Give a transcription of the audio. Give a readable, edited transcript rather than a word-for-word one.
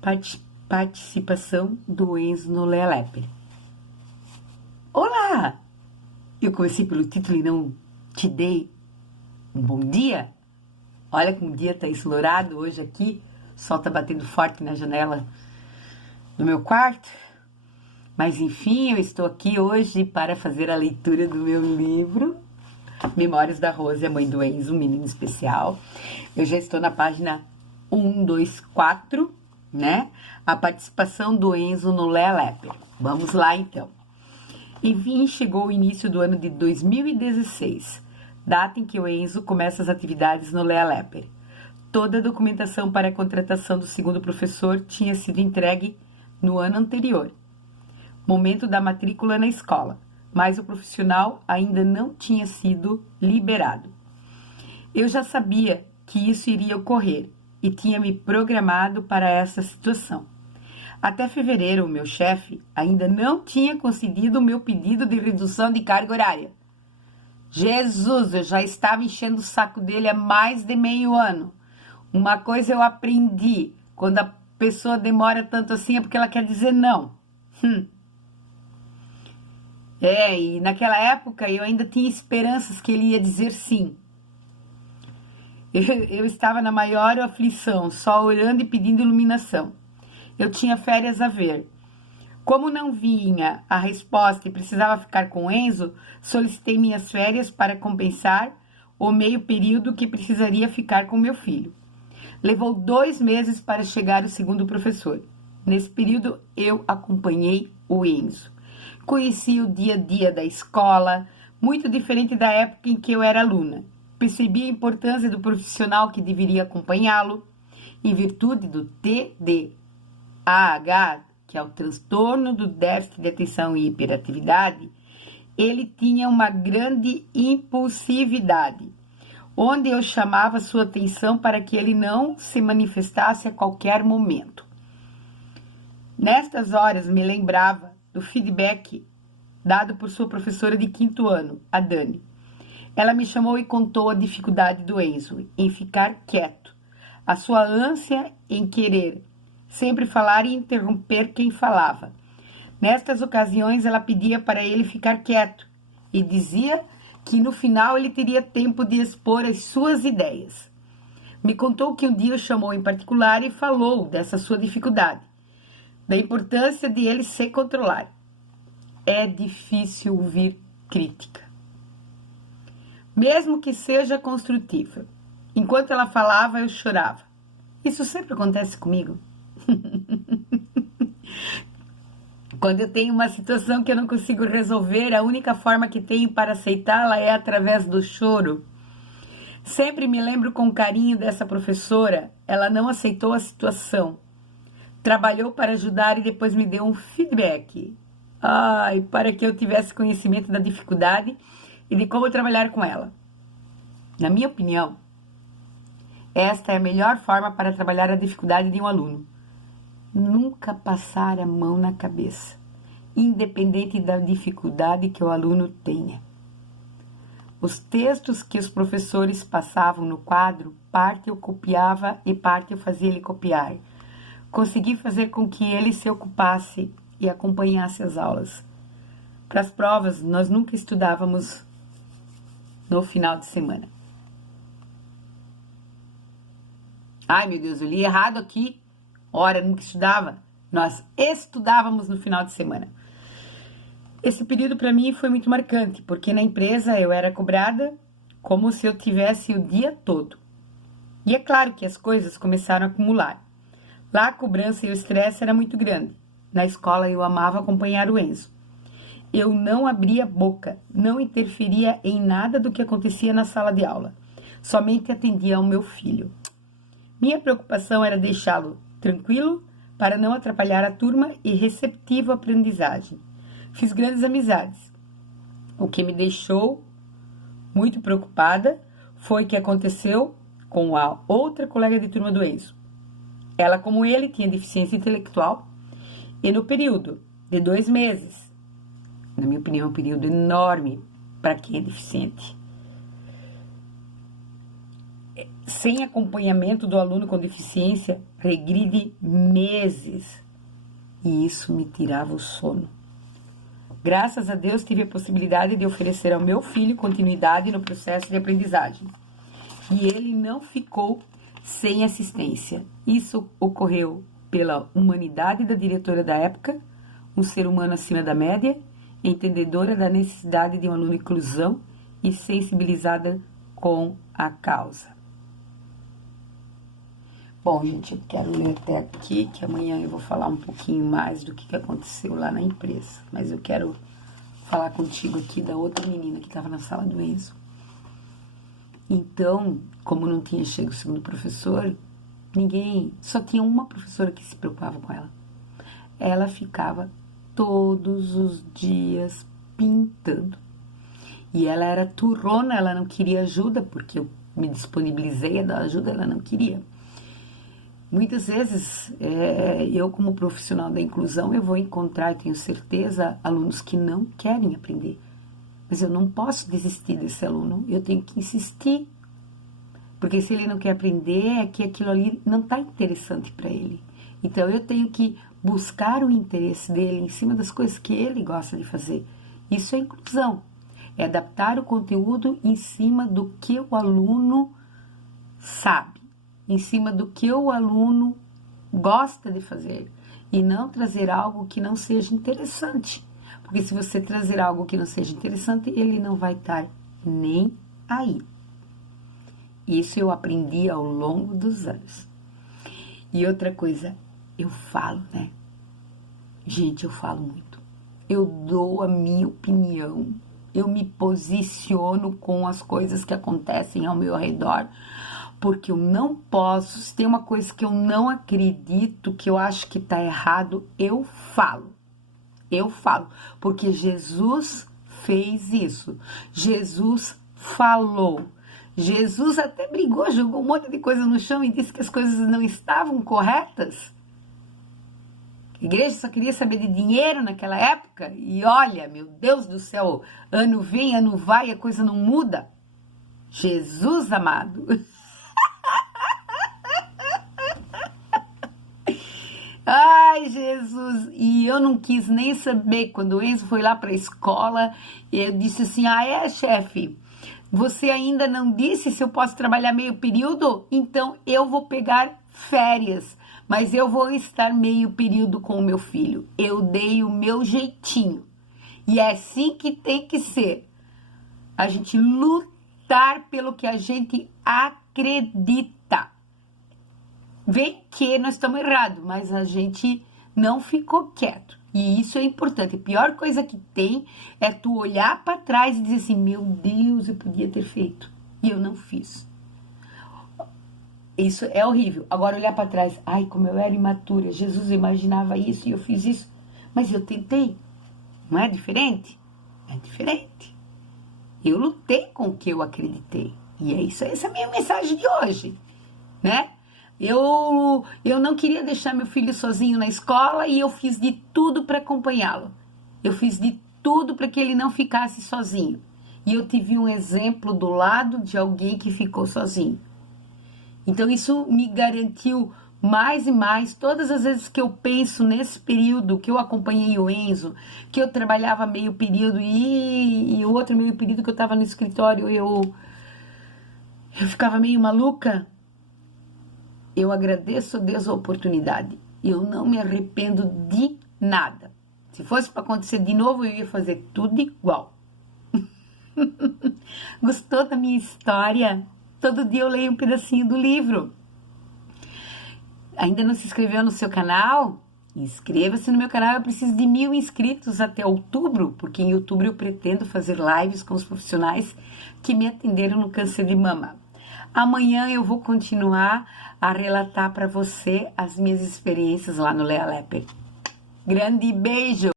participação do Enzo no Lea Lepre. Olá! Eu comecei pelo título e não te dei um bom dia. Olha como o dia tá ensolarado hoje aqui. O sol tá batendo forte na janela do meu quarto. Mas enfim, eu estou aqui hoje para fazer a leitura do meu livro Memórias da Rose, a mãe do Enzo, um menino especial. Eu já estou na página 124, né? A participação do Enzo no Lea Lepre. Vamos lá então. Enfim, chegou o início do ano de 2016, data em que o Enzo começa as atividades no Lea Lepre. Toda a documentação para a contratação do segundo professor tinha sido entregue no ano anterior, momento da matrícula na escola, mas o profissional ainda não tinha sido liberado. Eu já sabia que isso iria ocorrer e tinha me programado para essa situação. Até fevereiro, o meu chefe ainda não tinha concedido o meu pedido de redução de carga horária. Jesus, eu já estava enchendo o saco dele há mais de meio ano. Uma coisa eu aprendi, quando a pessoa demora tanto assim é porque ela quer dizer não. E naquela época eu ainda tinha esperanças que ele ia dizer sim. Eu estava na maior aflição, só orando e pedindo iluminação. Eu tinha férias a ver. Como não vinha a resposta e precisava ficar com o Enzo, solicitei minhas férias para compensar o meio período que precisaria ficar com meu filho. Levou 2 meses para chegar o segundo professor. Nesse período, eu acompanhei o Enzo. Conheci o dia a dia da escola, muito diferente da época em que eu era aluna. Percebi a importância do profissional que deveria acompanhá-lo, em virtude do TDAH, que é o transtorno do déficit de atenção e hiperatividade. Ele tinha uma grande impulsividade, onde eu chamava sua atenção para que ele não se manifestasse a qualquer momento. Nestas horas me lembrava do feedback dado por sua professora de 5º ano, a Dani. Ela me chamou e contou a dificuldade do Enzo em ficar quieto, a sua ânsia em querer sempre falar e interromper quem falava. Nestas ocasiões ela pedia para ele ficar quieto e dizia que no final ele teria tempo de expor as suas ideias. Me contou que um dia o chamou em particular e falou dessa sua dificuldade, da importância de ele se controlar. É difícil ouvir crítica, mesmo que seja construtiva. Enquanto ela falava, eu chorava. Isso sempre acontece comigo. Quando eu tenho uma situação que eu não consigo resolver, a única forma que tenho para aceitá-la é através do choro. Sempre me lembro com carinho dessa professora. Ela não aceitou a situação, trabalhou para ajudar e depois me deu um feedback. Para que eu tivesse conhecimento da dificuldade e de como trabalhar com ela. Na minha opinião, esta é a melhor forma para trabalhar a dificuldade de um aluno. Nunca passar a mão na cabeça, independente da dificuldade que o aluno tenha. Os textos que os professores passavam no quadro, parte eu copiava e parte eu fazia ele copiar. Consegui fazer com que ele se ocupasse e acompanhasse as aulas. Para as provas, nós nunca estudávamos no final de semana. Ai, meu Deus, eu li errado aqui. Ora, nunca estudava. Nós estudávamos no final de semana. Esse período para mim foi muito marcante, porque na empresa eu era cobrada como se eu tivesse o dia todo. E é claro que as coisas começaram a acumular. Lá a cobrança e o estresse era muito grande. Na escola eu amava acompanhar o Enzo. Eu não abria boca, não interferia em nada do que acontecia na sala de aula. Somente atendia ao meu filho. Minha preocupação era deixá-lo tranquilo para não atrapalhar a turma e receptivo à aprendizagem. Fiz grandes amizades. O que me deixou muito preocupada foi o que aconteceu com a outra colega de turma do Enzo. Ela, como ele, tinha deficiência intelectual e no período de 2 meses, na minha opinião, é um período enorme para quem é deficiente, sem acompanhamento do aluno com deficiência, regride meses. E isso me tirava o sono. Graças a Deus, tive a possibilidade de oferecer ao meu filho continuidade no processo de aprendizagem. E ele não ficou sem assistência. Isso ocorreu pela humanidade da diretora da época, um ser humano acima da média, entendedora da necessidade de um aluno inclusão e sensibilizada com a causa. Bom, gente, eu quero ler até aqui, que amanhã eu vou falar um pouquinho mais do que aconteceu lá na empresa. Mas eu quero falar contigo aqui da outra menina que estava na sala do Enzo. Então, como não tinha chegado o segundo professor, só tinha uma professora que se preocupava com ela. Ela ficava todos os dias pintando. E ela era turrona, ela não queria ajuda, porque eu me disponibilizei a dar ajuda, ela não queria. Muitas vezes, eu como profissional da inclusão, eu vou encontrar, eu tenho certeza, alunos que não querem aprender. Mas eu não posso desistir desse aluno, eu tenho que insistir. Porque se ele não quer aprender, é que aquilo ali não está interessante para ele. Então, eu tenho que buscar o interesse dele em cima das coisas que ele gosta de fazer. Isso é inclusão. É adaptar o conteúdo em cima do que o aluno sabe. Em cima do que o aluno gosta de fazer e não trazer algo que não seja interessante. Porque se você trazer algo que não seja interessante, ele não vai estar nem aí. Isso eu aprendi ao longo dos anos. E outra coisa, eu falo, né? Gente, eu falo muito. Eu dou a minha opinião. Eu me posiciono com as coisas que acontecem ao meu redor. Porque eu não posso, se tem uma coisa que eu não acredito, que eu acho que está errado, eu falo. Eu falo. Porque Jesus fez isso. Jesus falou. Jesus até brigou, jogou um monte de coisa no chão e disse que as coisas não estavam corretas. A igreja só queria saber de dinheiro naquela época. E olha, meu Deus do céu, ano vem, ano vai, a coisa não muda. Jesus amado. Ai, Jesus, e eu não quis nem saber, quando o Enzo foi lá para a escola, eu disse assim, chefe, você ainda não disse se eu posso trabalhar meio período? Então eu vou pegar férias, mas eu vou estar meio período com o meu filho. Eu dei o meu jeitinho, e é assim que tem que ser, a gente lutar pelo que a gente acredita. Vem que nós estamos errados, mas a gente não ficou quieto. E isso é importante. A pior coisa que tem é tu olhar para trás e dizer assim, meu Deus, eu podia ter feito. E eu não fiz. Isso é horrível. Agora olhar para trás, ai, como eu era imatura. Jesus imaginava isso e eu fiz isso. Mas eu tentei. Não é diferente? É diferente. Eu lutei com o que eu acreditei. E é isso, essa é a minha mensagem de hoje, né? Eu não queria deixar meu filho sozinho na escola e eu fiz de tudo para acompanhá-lo. Eu fiz de tudo para que ele não ficasse sozinho. E eu tive um exemplo do lado de alguém que ficou sozinho. Então isso me garantiu mais e mais, todas as vezes que eu penso nesse período que eu acompanhei o Enzo, que eu trabalhava meio período e o outro meio período que eu estava no escritório, eu ficava meio maluca. Eu agradeço a Deus a oportunidade. Eu não me arrependo de nada. Se fosse para acontecer de novo, eu ia fazer tudo igual. Gostou da minha história? Todo dia eu leio um pedacinho do livro. Ainda não se inscreveu no seu canal? Inscreva-se no meu canal. Eu preciso de 1000 inscritos até outubro, porque em outubro eu pretendo fazer lives com os profissionais que me atenderam no câncer de mama. Amanhã eu vou continuar a relatar para você as minhas experiências lá no Lea Lepre. Grande beijo!